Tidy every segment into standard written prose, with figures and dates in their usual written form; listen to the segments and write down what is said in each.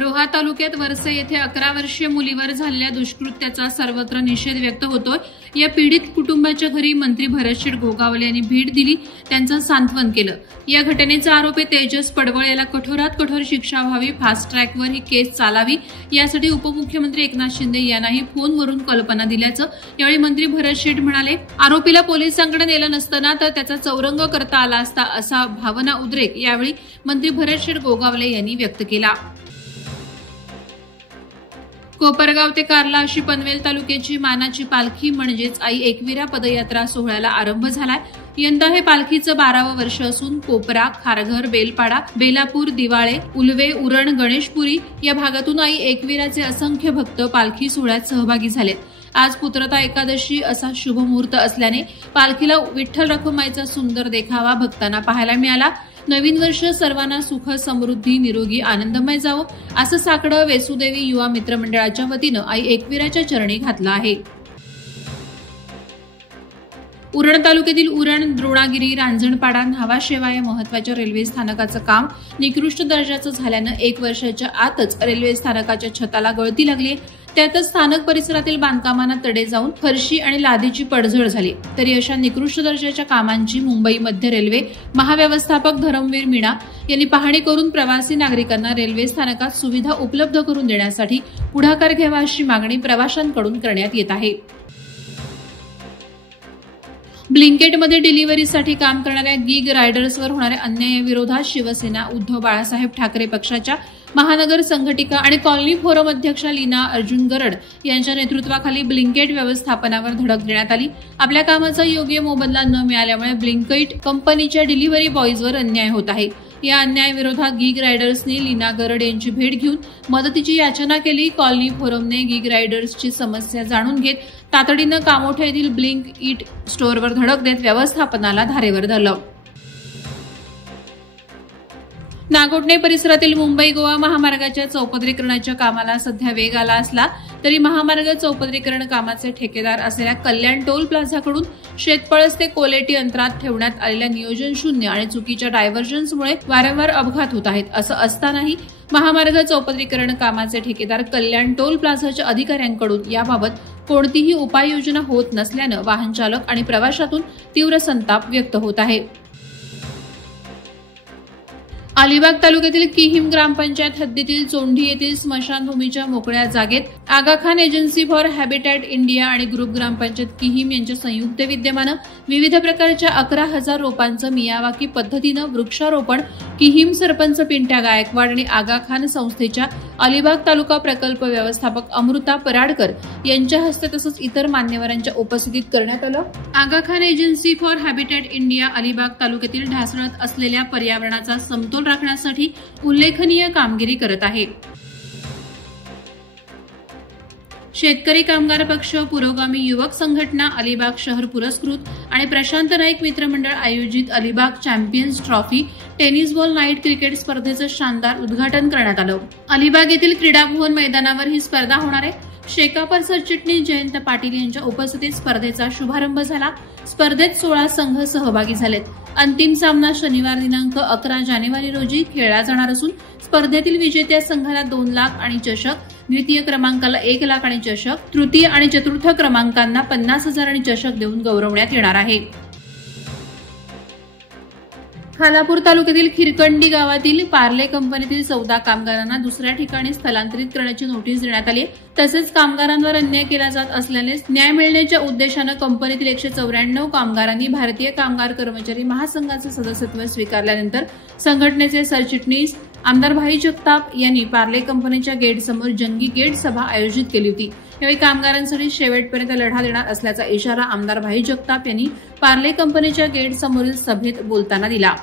रोहा तालुक्यात वरसे येथे 11 वर्षीय मुलीवर झालेल्या दुष्कृत्याचा सर्वत्र निषेध व्यक्त होतोय। या पीडित कुटुंबाच्या घरी मंत्री भरतशेठ गोगावले यांनी भेट दिली, त्यांचं सांत्वन केलं। या घटनेचा आरोपी तेजस पडवळ याला कठोरात कठोर शिक्षा व्हावी, फास्ट ट्रॅकवर ही केस चालावी यासाठी उपमुख्यमंत्री एकनाथ शिंदे यांनाही फोनवरून कल्पना दिल्याचं यावेळी मंत्री भरतशेठ म्हणाले। आरोपीला पोलिसांकडे नेलं नसताना तर त्याचा चौरंग करता आला असता असा भावना उद्रेक यावेळी मंत्री भरतशेठ गोगावले यांनी व्यक्त केला। कोपरगाव ते कार्ला अशी पनवेल तालुक्याची मानाची पालखी म्हणजेच आई एकविरा पदयात्रा सोहळ्याला आरंभ झालाय। यंदा हे पालखीचं 12वं वर्ष असून कोपरा, खारघर, बेलपाडा, बेलापूर, दिवाळे, उलवे, उरण, गणेशपुरी या भागातून आई एकविराचे असंख्य भक्त पालखी सोहळ्यात सहभागी झालेत। आज पुत्रता एकादशी असा शुभ मुहूर्त असल्याने पालखीला विठ्ठल रखुमाईचा सुंदर देखावा भक्तांना पाहायला मिळाला। नवीन वर्ष सर्वांना सुख, समृद्धी, निरोगी, आनंदमय जावो असं साकडं वेसुदेवी युवा मित्रमंडळाच्या वतीनं आई एकविराच्या चरणी घातलं आहे। उरण तालुक्यातील उरण, द्रोणागिरी, रांजणपाडा, न्हावाशेवा या महत्वाच्या रेल्वे स्थानकाचं काम निकृष्ट दर्जाचं झाल्यानं 1 वर्षाच्या आतच रेल्वे स्थानकाच्या छताला गळती लागली। त्यातच स्थानक परिसरातील बांधकामांना तडे जाऊन फरशी आणि लादीची पडझड झाली। तरी अशा निकृष्ट दर्जाच्या कामांची मुंबई मध्य रेल्वे महाव्यवस्थापक धरमवीर मीना यांनी पाहणी करून प्रवासी नागरिकांना रेल्वे स्थानकात सुविधा उपलब्ध करून देण्यासाठी पुढाकार घ्यावा अशी मागणी प्रवाशांकडून करण्यात येत आहे। ब्लिंकेटमध्ये डिलिव्हरीसाठी काम करणाऱ्या गिग रायडर्सवर होणाऱ्या अन्यायाविरोधात शिवसेना, उद्धव बाळासाहेब ठाकरे पक्षाच्या महानगर संघटिका आणि कॉलनी फोरम अध्यक्षा लीना अर्जुन गरड यांच्या नेतृत्वाखाली ब्लिंकेट व्यवस्थापनावर धडक देण्यात आली। आपल्या कामाचा योग्य मोबदला न मिळाल्यामुळे ब्लिंकेट कंपनीच्या डिलिव्हरी बॉयजवर अन्याय होत आहे। या अन्यायाविरोधात गिग रायडर्सने लीना गरड यांची भेट घेऊन मदतीची याचना केली। कॉलनी फोरमने गिग रायडर्सची समस्या जाणून घेत तातडीनं कामोठे येथील ब्लिंक इट स्टोअरवर धडक देत व्यवस्थापनाला धारेवर धरलं। नागोठणे परिसरातील मुंबई गोवा महामार्गाच्या चौपदरीकरणाच्या कामाला सध्या वेग आला असला तरी महामार्ग चौपदरीकरण कामाचे ठेकेदार असलेल्या कल्याण टोल प्लाझाकडून शेतपळस ते कोलेटी अंतरात ठेवण्यात आलेल्या नियोजन शून्य आणि चुकीच्या डायव्हर्जन्समुळे वारंवार अपघात होत आहेत। असं असतानाही महामार्ग चौपदरीकरण कामाचे ठेकेदार कल्याण टोल प्लाझाच्या अधिकाऱ्यांकडून याबाबत कोणतीही उपाययोजना होत नसल्यानं वाहन चालक आणि प्रवाशातून तीव्र संताप व्यक्त होत आहे। अलिबाग तालुक्यातील किहीम ग्रामपंचायत हद्दीतील चोंढी येथील स्मशानभूमीच्या मोकळ्या जागेत Aga Khan Agency for Habitat India आणि ग्रुप ग्रामपंचायत किहीम यांच्या संयुक्त विद्यमानं विविध प्रकारच्या 11,000 रोपांचं मियावाकी पद्धतीनं वृक्षारोपण किहीम सरपंच पिंट्या गायकवाड आणि आगा खान संस्थेच्या अलिबाग तालुका प्रकल्प व्यवस्थापक अमृता पराडकर यांच्या हस्ते तसंच इतर मान्यवरांच्या उपस्थितीत करण्यात आलं। Aga Khan Agency for Habitat India Alibag तालुक्यातील ढासळत असलेल्या पर्यावरणाचा समतोल राखण्यासाठी उल्लेखनीय कामगिरी करत आहे। शेतकरी कामगार पक्ष, पुरोगामी युवक संघटना, अलिबाग शहर पुरस्कृत आणि प्रशांत नाईक मित्रमंडळ आयोजित Alibag champions trophy tennis ball night cricket स्पर्धेचं शानदार उद्घाटन करण्यात आलं। अलिबाग येथील क्रीडा भवन मैदानावर ही स्पर्धा होणार आहे। शेकापर सरचिटणीस जयंत पाटील यांच्या उपस्थितीत स्पर्धेचा शुभारंभ झाला। स्पर्धेत 16 संघ सहभागी झालेत। अंतिम सामना शनिवार दिनांक 11 जानेवारी रोजी खेळला जाणार असून स्पर्धेतील विजेत्या संघाला 2 लाख आणि चषक, द्वितीय क्रमांकाला 1 लाख आणि चषक, तृतीय आणि चतुर्थ क्रमांकांना 50,000 आणि चषक देऊन गौरवण्यात येणार आहे। खालापूर तालुक्यातील खिरकंडी गावातील पार्ले कंपनीतील 14 कामगारांना दुसऱ्या ठिकाणी स्थलांतरित करण्याची नोटीस देण्यात आली। तसेच कामगारांवर अन्याय केला जात असल्याने न्याय मिळण्याच्या उद्देशानं कंपनीतील 194 कामगारांनी भारतीय कामगार कर्मचारी महासंघाचं सदस्यत्व स्वीकारल्यानंतर संघटनेचे सरचिटणीस आमदार भाई जगताप यांनी पार्ले कंपनीच्या गेटसमोर जंगी गेट सभा आयोजित केली होती। यावेळी कामगारांसाठी शेवटपर्यंत लढा देणार असल्याचा इशारा आमदार भाई जगताप यांनी पार्ले कंपनीच्या गेट समोरील सभेत बोलताना दिला।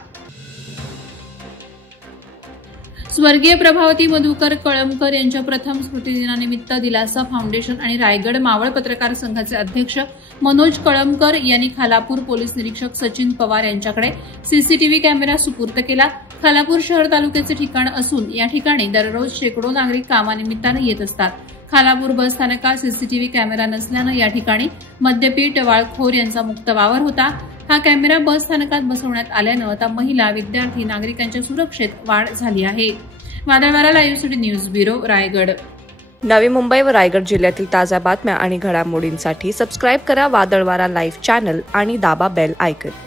स्वर्गीय प्रभावती मधुकर कळमकर यांच्या प्रथम स्मृतिदिनानिमित्त दिलासा फाउंडेशन आणि रायगड मावळ पत्रकार संघाचे अध्यक्ष मनोज कळमकर यांनी खालापूर पोलीस निरीक्षक सचिन पवार यांच्याकडे सीसीटीव्ही कॅमेरा सुपूर्द केला। खालापूर शहर तालुक्याचे ठिकाण असून या ठिकाणी दररोज शेकडो नागरिक कामानिमित्ताने येत असतात। खालापूर बस स्थानकात सीसीटीव्ही कॅमेरा नसल्यानं या ठिकाणी मद्यपी, टवाळखोर यांचा मुक्त वावर होता। हा कॅमेरा बस स्थानकात बसवण्यात आल्यानं आता महिला, विद्यार्थी, नागरिकांच्या सुरक्षेत वाढ झाली आहे। Vadalvara live city news bureau, Raigad. Navi Mumbai व रायगड जिल्ह्यातील ताज्या बातम्या आणि घडामोडींसाठी सबस्क्राईब करा वादळवारा लाईव्ह चॅनल आणि दाबा बेल आयकॉन.